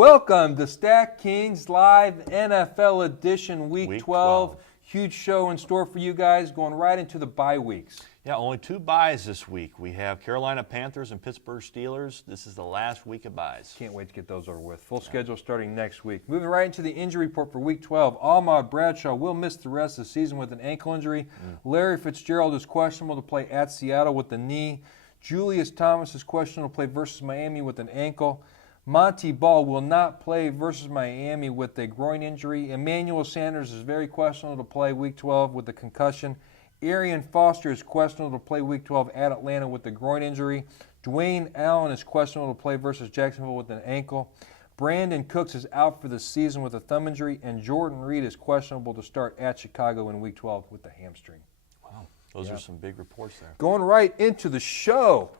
Welcome to Stack Kings Live NFL Edition Week 12. Huge show in store for you guys, going right into the bye weeks. Yeah, only 2 buys this week. We have Carolina Panthers and Pittsburgh Steelers. This is the last week of buys. Can't wait to get those over with. Full schedule starting next week. Moving right into the injury report for Week 12. Ahmad Bradshaw will miss the rest of the season with an ankle injury. Larry Fitzgerald is questionable to play at Seattle with the knee. Julius Thomas is questionable to play versus Miami with an ankle. Monty Ball will not play versus Miami with a groin injury. Emmanuel Sanders is very questionable to play Week 12 with a concussion. Arian Foster is questionable to play Week 12 at Atlanta with a groin injury. Dwayne Allen is questionable to play versus Jacksonville with an ankle. Brandon Cooks is out for the season with a thumb injury. And Jordan Reed is questionable to start at Chicago in Week 12 with a hamstring. Wow, those are some big reports there. Going right into the show,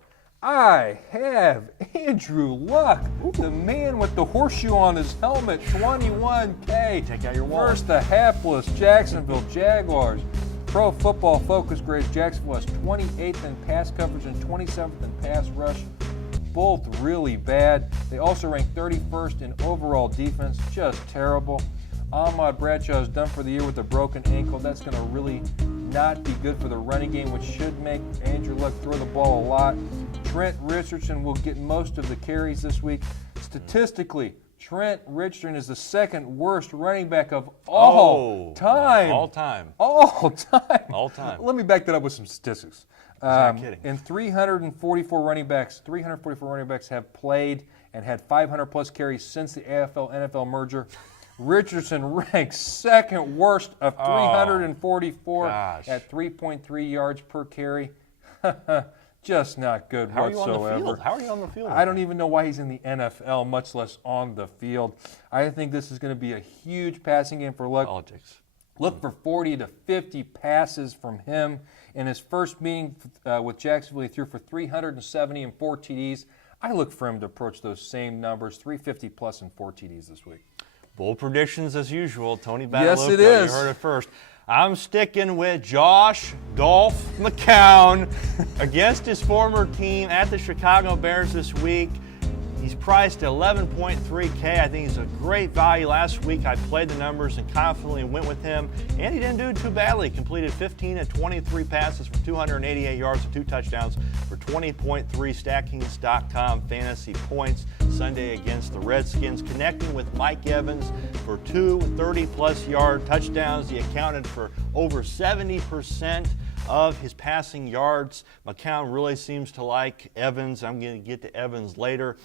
I have Andrew Luck, the man with the horseshoe on his helmet, 21K. Take out your wallet. Versus the hapless Jacksonville Jaguars. Pro Football Focus grades Jacksonville as 28th in pass coverage and 27th in pass rush. Both really bad. They also rank 31st in overall defense. Just terrible. Ahmad Bradshaw is done for the year with a broken ankle. That's going to really not be good for the running game, which should make Andrew Luck throw the ball a lot. Trent Richardson will get most of the carries this week. Statistically, Trent Richardson is the second worst running back of all time. All time. All time. All time. Let me back that up with some statistics. Not kidding. And 344 running backs have played and had 500-plus carries since the AFL-NFL merger. Richardson ranks second worst of 344 at 3.3 yards per carry. Just not good whatsoever. How are you on the field? I don't even know why he's in the NFL, much less on the field. I think this is going to be a huge passing game for Luck. Politics. Look for 40 to 50 passes from him. In his first meeting with Jacksonville, he threw for 370 and 4 TDs. I look for him to approach those same numbers, 350 plus and 4 TDs this week. Bold predictions as usual. Tony Battlefield. Yes, it is. You heard it first. I'm sticking with Josh Golf McCown against his former team at the Chicago Bears this week. He's priced at 11.3K. I think he's a great value. Last week I played the numbers and confidently went with him, and he didn't do too badly. Completed 15 of 23 passes for 288 yards and 2 touchdowns for 20.3 StackKings.com fantasy points Sunday against the Redskins. Connecting with Mike Evans for 2 30-plus yard touchdowns. He accounted for over 70% of his passing yards. McCown really seems to like Evans. I'm going to get to Evans later.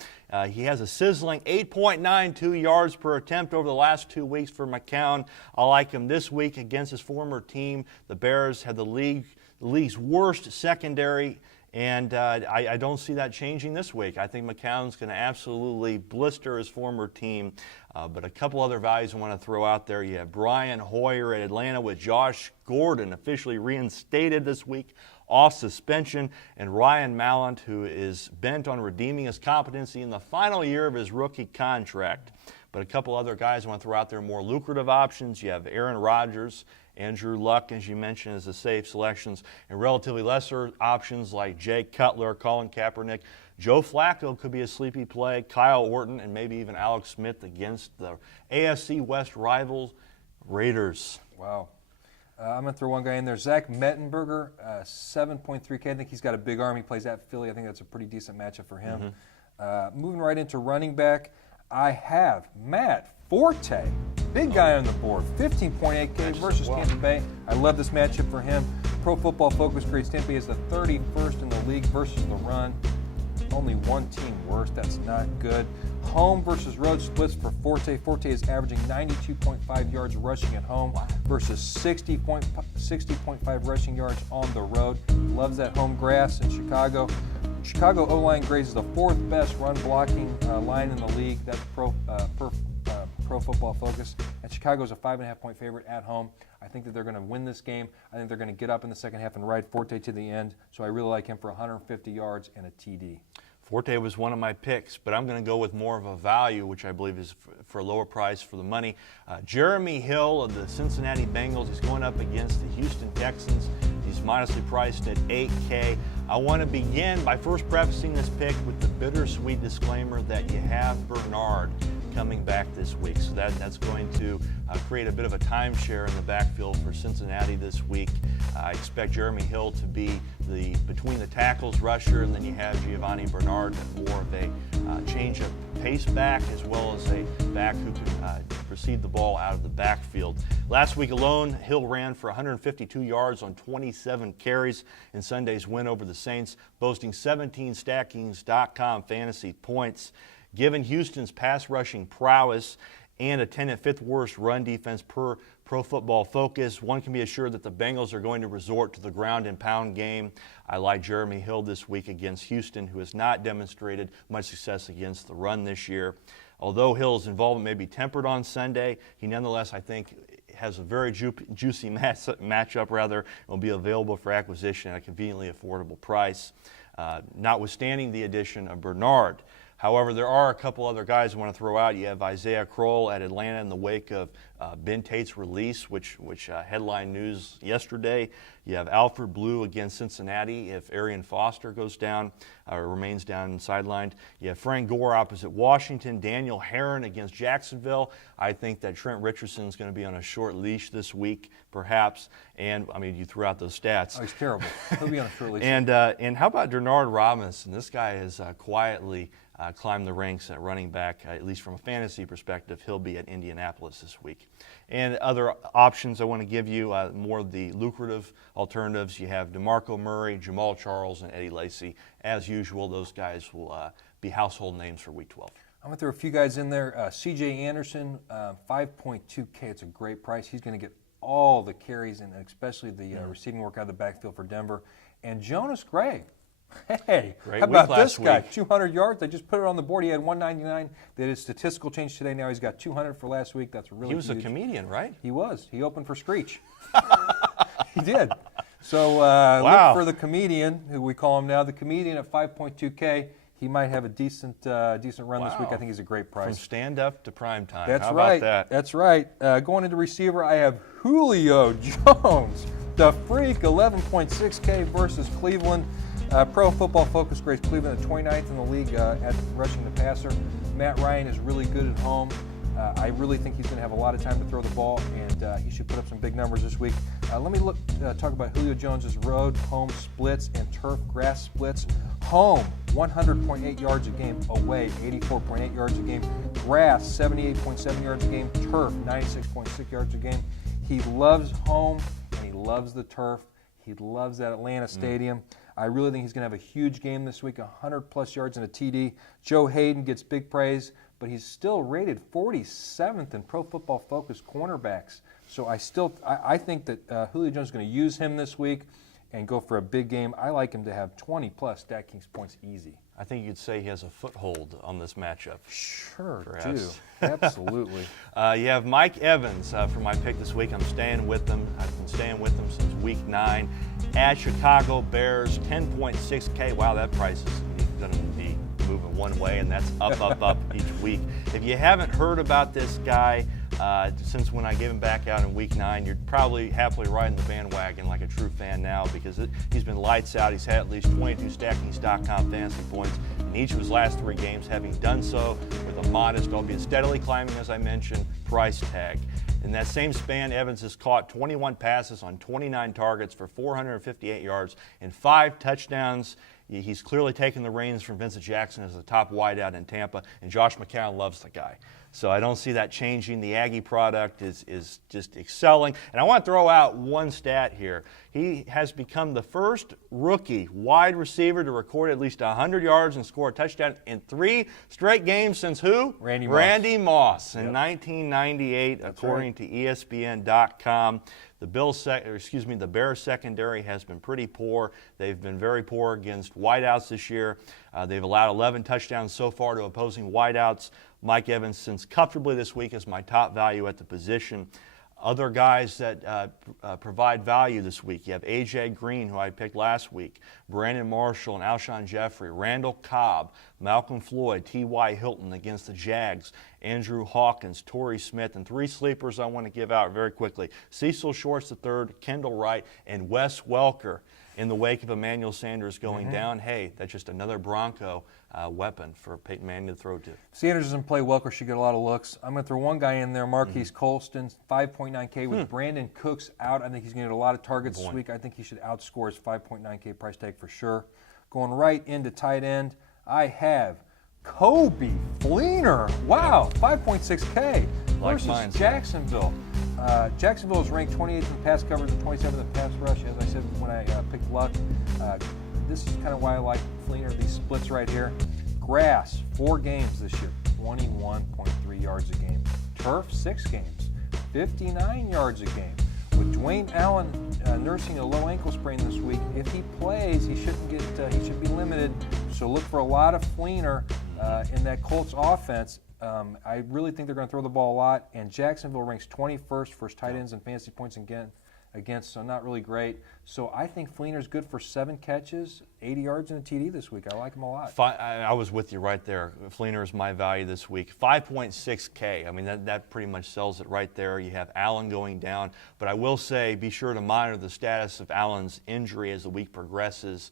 He has a sizzling 8.92 yards per attempt over the last 2 weeks for McCown. I like him this week against his former team. The Bears had the league's worst secondary, and I don't see that changing this week. I think McCown's going to absolutely blister his former team. But a couple other values I want to throw out there. You have Brian Hoyer at Atlanta with Josh Gordon officially reinstated this week off suspension, and Ryan Mallant, who is bent on redeeming his competency in the final year of his rookie contract. But a couple other guys I want to throw out there, more lucrative options. You have Aaron Rodgers, Andrew Luck, as you mentioned, as the safe selections, and relatively lesser options like Jay Cutler, Colin Kaepernick. Joe Flacco could be a sleepy play, Kyle Orton, and maybe even Alex Smith against the AFC West rivals, Raiders. Wow. I'm going to throw one guy in there. Zach Mettenberger, 7.3K. I think he's got a big arm. He plays at Philly. I think that's a pretty decent matchup for him. Moving right into running back, I have Matt Forte. Big guy on the board, 15.8K versus Tampa Bay. I love this matchup for him. Pro Football Focus grades Tampa Bay as the 31st in the league versus the run. Only one team worse. That's not good. Home versus road splits for Forte. Forte is averaging 92.5 yards rushing at home versus 60.5 rushing yards on the road. Loves that home grass in Chicago. Chicago O-line grades the 4th best run blocking line in the league. That's Pro Football Focus. And Chicago's a 5.5-point favorite at home. I think that they're going to win this game. I think they're going to get up in the second half and ride Forte to the end. So I really like him for 150 yards and a TD. Forte was one of my picks, but I'm going to go with more of a value, which I believe is for a lower price for the money. Jeremy Hill of the Cincinnati Bengals is going up against the Houston Texans. He's modestly priced at $8K. I want to begin by first prefacing this pick with the bittersweet disclaimer that you have Bernard coming back this week. So that's going to create a bit of a timeshare in the backfield for Cincinnati this week. I expect Jeremy Hill to be the between the tackles rusher, and then you have Giovanni Bernard, more of a change of pace back, as well as a back who can receive the ball out of the backfield. Last week alone, Hill ran for 152 yards on 27 carries in Sunday's win over the Saints, boasting 17 Stackings.com fantasy points. Given Houston's pass rushing prowess and a 10th and 5th worst run defense per Pro Football Focus, one can be assured that the Bengals are going to resort to the ground and pound game. I like Jeremy Hill this week against Houston, who has not demonstrated much success against the run this year. Although Hill's involvement may be tempered on Sunday, he nonetheless, I think, has a very juicy matchup, and will be available for acquisition at a conveniently affordable price, notwithstanding the addition of Bernard. However, there are a couple other guys I want to throw out. You have Isaiah Crowell at Atlanta in the wake of Ben Tate's release, which headline news yesterday. You have Alfred Blue against Cincinnati if Arian Foster goes down or remains down and sidelined. You have Frank Gore opposite Washington. Daniel Herron against Jacksonville. I think that Trent Richardson is going to be on a short leash this week, perhaps. And, I mean, you threw out those stats. Oh, he's terrible. He'll be on a short leash. And how about Denard Robinson? This guy has quietly climbed the ranks at running back, at least from a fantasy perspective. He'll be at Indianapolis this week. And other options I want to give you, more of the lucrative alternatives. You have DeMarco Murray, Jamal Charles, and Eddie Lacy. As usual, those guys will be household names for Week 12. I'm going to throw a few guys in there. C.J. Anderson, 5.2K. It's a great price. He's going to get all the carries and especially the receiving work out of the backfield for Denver. And Jonas Gray. Hey, great how about week this guy? week. 200 yards. They just put it on the board. He had 199. They did a statistical change today. Now he's got 200 for last week. That's really He was huge. a comedian, right? He was. He opened for Screech. He did. So look for the comedian, who we call him now, the comedian at 5.2K. He might have a decent run this week. I think he's a great price. From stand-up to prime time. That's How right. about that? That's right. Going into receiver, I have Julio Jones, the freak, 11.6K versus Cleveland. Pro Football Focus grades Cleveland at 29th in the league at rushing the passer. Matt Ryan is really good at home. I really think he's going to have a lot of time to throw the ball, and he should put up some big numbers this week. Let me talk about Julio Jones's road, home splits, and turf grass splits. Home, 100.8 yards a game. Away, 84.8 yards a game. Grass, 78.7 yards a game. Turf, 96.6 yards a game. He loves home, and he loves the turf. He loves that Atlanta stadium. I really think he's going to have a huge game this week, 100-plus yards and a TD. Joe Hayden gets big praise, but he's still rated 47th in Pro Football Focus cornerbacks. So I think that Julio Jones is going to use him this week and go for a big game. I like him to have 20-plus Stackings points easy. I think you'd say he has a foothold on this matchup. Sure Perhaps. do. Absolutely. You have Mike Evans for my pick this week. I'm staying with them. I've been staying with them since Week 9. At Chicago Bears, 10.6K. Wow, that price is going to be moving one way, and that's up each week. If you haven't heard about this guy since when I gave him back out in Week 9, you're probably happily riding the bandwagon like a true fan now, because he's been lights out. He's had at least 22 Stackings.com fantasy points in each of his last 3 games, having done so with a modest, albeit steadily climbing, as I mentioned, price tag. In that same span, Evans has caught 21 passes on 29 targets for 458 yards and 5 touchdowns. He's clearly taken the reins from Vincent Jackson as the top wideout in Tampa, and Josh McCown loves the guy. So I don't see that changing. The Aggie product is just excelling. And I want to throw out one stat here. He has become the first rookie wide receiver to record at least 100 yards and score a touchdown in 3 straight games since who? Randy Moss. Randy Moss in 1998, according to ESPN.com. The Bears secondary has been pretty poor. They've been very poor against wideouts this year. They've allowed 11 touchdowns so far to opposing wideouts. Mike Evans sits comfortably this week as my top value at the position. Other guys that provide value this week, you have A.J. Green, who I picked last week, Brandon Marshall and Alshon Jeffrey, Randall Cobb, Malcolm Floyd, T.Y. Hilton against the Jags, Andrew Hawkins, Torrey Smith, and 3 sleepers I want to give out very quickly. Cecil Shorts III, Kendall Wright, and Wes Welker. in the wake of Emmanuel Sanders going down, hey, that's just another Bronco weapon for Peyton Manning to throw to. Sanders doesn't play well, or she get a lot of looks. I'm going to throw one guy in there, Marquise Colston, 5.9K with Brandon Cooks out. I think he's going to get a lot of targets this week. I think he should outscore his 5.9K price tag for sure. Going right into tight end, I have Kobe Fleener. Wow, 5.6K versus Jacksonville. Jacksonville is ranked 28th in pass coverage and 27th in pass rush, as I said when I picked Luck. This is kind of why I like Fleener, these splits right here. Grass, 4 games this year, 21.3 yards a game. Turf, 6 games, 59 yards a game. With Dwayne Allen nursing a low ankle sprain this week, if he plays, he shouldn't get. He should be limited. So look for a lot of Fleener in that Colts offense. I really think they're going to throw the ball a lot. And Jacksonville ranks 21st for tight ends and fantasy points against, so not really great. So I think Fleener's good for 7 catches, 80 yards, and a TD this week. I like him a lot. I was with you right there. Fleener is my value this week. 5.6K. I mean, that pretty much sells it right there. You have Allen going down. But I will say, be sure to monitor the status of Allen's injury as the week progresses.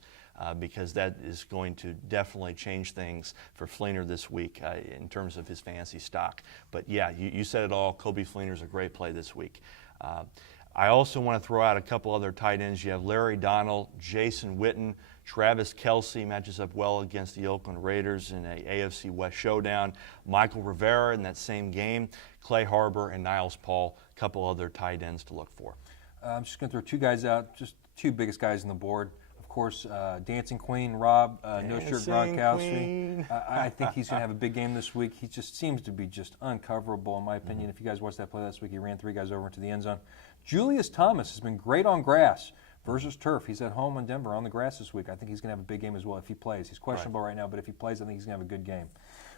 Because that is going to definitely change things for Fleener this week in terms of his fantasy stock. But yeah, you said it all. Kobe Fleener is a great play this week. I also want to throw out a couple other tight ends. You have Larry Donald, Jason Witten, Travis Kelce matches up well against the Oakland Raiders in a AFC West showdown. Michael Rivera in that same game, Clay Harbor and Niles Paul, a couple other tight ends to look for. I'm just going to throw 2 guys out, just 2 biggest guys on the board. Of course, Dancing Queen, Rob, No Shirt Gronkowski. I think he's going to have a big game this week. He just seems to be just uncoverable, in my opinion. If you guys watched that play last week, he ran 3 guys over into the end zone. Julius Thomas has been great on grass versus turf. He's at home in Denver on the grass this week. I think he's going to have a big game as well if he plays. He's questionable right now, but if he plays, I think he's going to have a good game.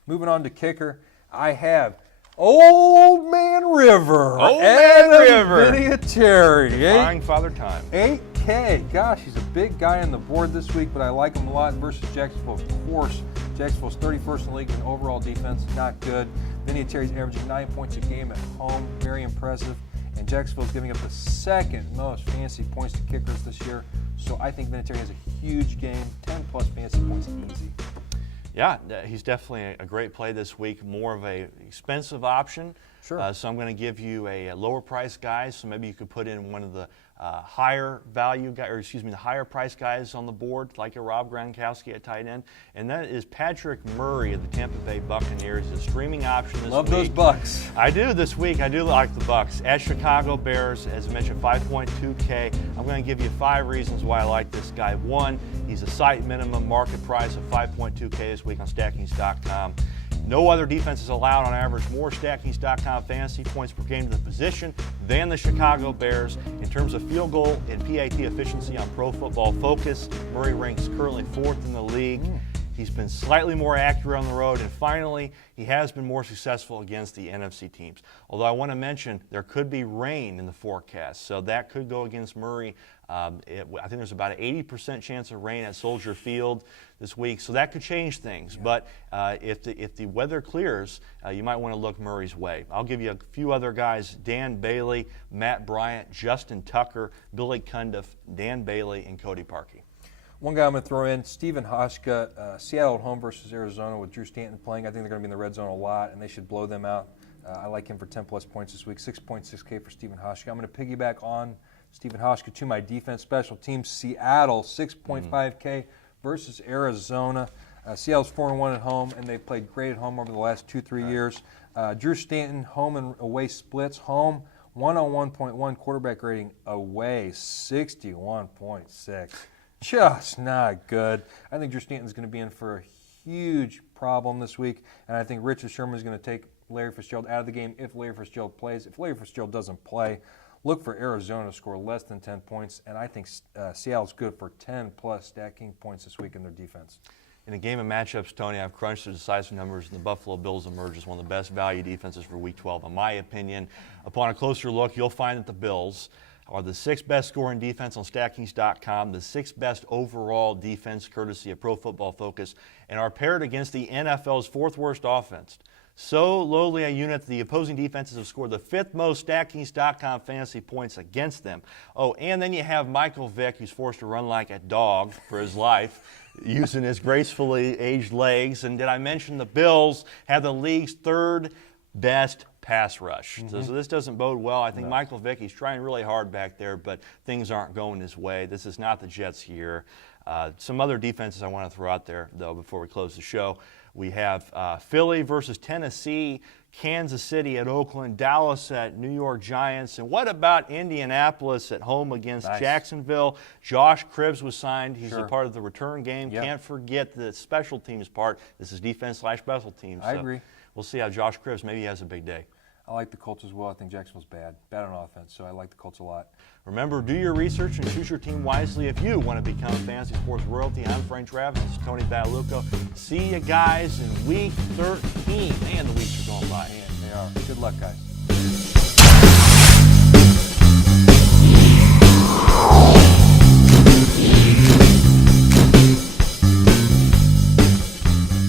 Moving on to kicker, I have Old Man River. Vinatieri. Defying Father Time. 8K. Gosh, he's a big guy on the board this week, but I like him a lot versus Jacksonville. Of course, Jacksonville's 31st in the league in overall defense. Not good. Vinatieri's averaging 9 points a game at home. Very impressive. And Jacksonville's giving up the 2nd most fantasy points to kickers this year. So I think Vinatieri has a huge game. 10-plus fantasy points easy. Yeah, he's definitely a great play this week. More of a expensive option. Sure. So I'm going to give you a lower price guy. So maybe you could put in one of the higher value guy, or excuse me, the higher price guys on the board, like a Rob Gronkowski at tight end, and that is Patrick Murray of the Tampa Bay Buccaneers. He's a streaming option this week. Love those Bucks. I do this week. I do like the Bucks. At Chicago Bears, as I mentioned, 5.2K. I'm going to give you 5 reasons why I like this guy. 1, he's a site minimum market price of 5.2K this week on StackInc.com. No other defense is allowed on average more StackInc.com fantasy points per game to the position than the Chicago Bears. In terms of field goal and PAT efficiency on Pro Football Focus, Murray ranks currently 4th in the league. He's been slightly more accurate on the road, and finally, he has been more successful against the NFC teams. Although I want to mention there could be rain in the forecast, so that could go against Murray. I think there's about an 80% chance of rain at Soldier Field this week, so that could change things. Yeah. But if the weather clears, you might want to look Murray's way. I'll give you a few other guys: Dan Bailey, Matt Bryant, Justin Tucker, Billy Cundiff, Dan Bailey, and Cody Parkey. One guy I'm going to throw in, Stephen Hauschka, Seattle at home versus Arizona with Drew Stanton playing. I think they're going to be in the red zone a lot, and they should blow them out. I like him for 10-plus points this week, 6.6K for Stephen Hauschka. I'm going to piggyback on Stephen Hauschka to my defense special teams. Seattle, 6.5K versus Arizona. Seattle's 4-1 at home, and they've played great at home over the last 2-3 years. Drew Stanton, home and away splits. Home, 101.1 quarterback rating. Away, 61.6. Just not good. I think Drew Stanton's going to be in for a huge problem this week, and I think Richard Sherman is going to take Larry Fitzgerald out of the game if Larry Fitzgerald plays. If Larry Fitzgerald doesn't play, look for Arizona to score less than 10 points, and I think Seattle's good for 10-plus stacking points this week in their defense. In a game of matchups, Tony, I've crunched the decisive numbers, and the Buffalo Bills emerge as one of the best value defenses for Week 12. In my opinion, upon a closer look, you'll find that the Bills are the 6th best scoring defense on StackInc.com, the 6th best overall defense courtesy of Pro Football Focus, and are paired against the NFL's 4th worst offense. So lowly a unit, the opposing defenses have scored the 5th most StatKings.com fantasy points against them. Oh, and then you have Michael Vick, who's forced to run like a dog for his life, using his gracefully aged legs. And did I mention the Bills have the league's 3rd best pass rush? So this doesn't bode well. I think Michael Vick, he's trying really hard back there, but things aren't going his way. This is not the Jets' year. Some other defenses I want to throw out there, though, before we close the show. We have Philly versus Tennessee, Kansas City at Oakland, Dallas at New York Giants. And what about Indianapolis at home against Jacksonville? Josh Cribbs was signed. He's a part of the return game. Can't forget the special teams part. This is defense/special teams. I agree. We'll see how Josh Cribbs, maybe he has a big day. I like the Colts as well. I think Jacksonville's bad on offense, so I like the Colts a lot. Remember, do your research and choose your team wisely if you want to become fantasy sports royalty. I'm Frank Travis. This is Tony Battalucco. See you guys in Week 13. Man, the weeks are going by. Man, they are. Good luck, guys.